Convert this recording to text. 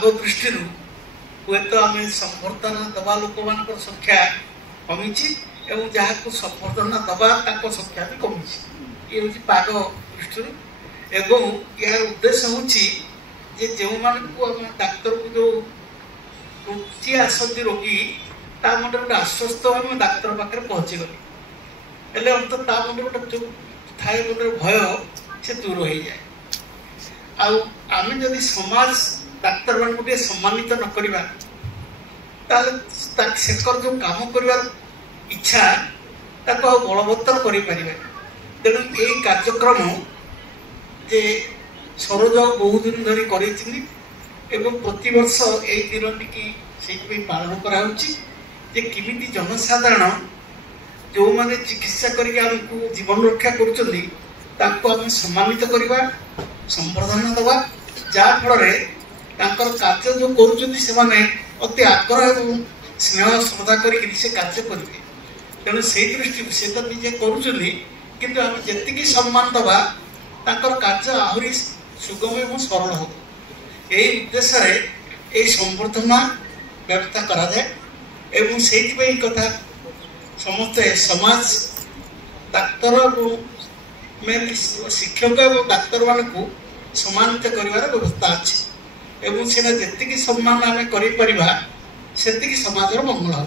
पाग दृष्टि हे तो आम संबर्धना दबा लोक मान संख्या कमी जहाँ को संबर्धना दबा संख्या भी कमी ये हूँ पाग दृष्टि एवं यार उद्देश्य हूँ जो डाक्तर को जो रुचि आसती रोगी ता मन गोटे आश्वस्त हो डाक्तर पाखे पहुँची गली हेल्ले अंत ता मन गोटे जो थाए गोटे भय से दूर हो जाए आम जदि समाज डाक्तर मान को सम्मानित न करवा सेकर जो काम कर इच्छा बलवत्तर कर तेणु यही कार्यक्रम जे सरोज बहुत दिन धरी कर प्रति वर्ष यही दिन टी पालन करमी जनसाधारण जो मैंने चिकित्सा करके जीवन रक्षा कर सम्मानित करवा संबर्धना दवा जहाँ फल कार्य जो कर अति आग्रह और स्नेह श्रद्धा कर कार्य करेंगे तेणु से दृष्टि से तो निजे करें सम्मान दवा कार्य आहरी सुगम और सरल हो यही उद्देश्य ये संबर्धना व्यवस्था कराए कथा समस्ते समाज डाक्तर मेन शिक्षक और डाक्तर मान को सम्मानित कर व्यवस्था अच्छी एवं से जी सम्मान आम कर समाज मंगल हो।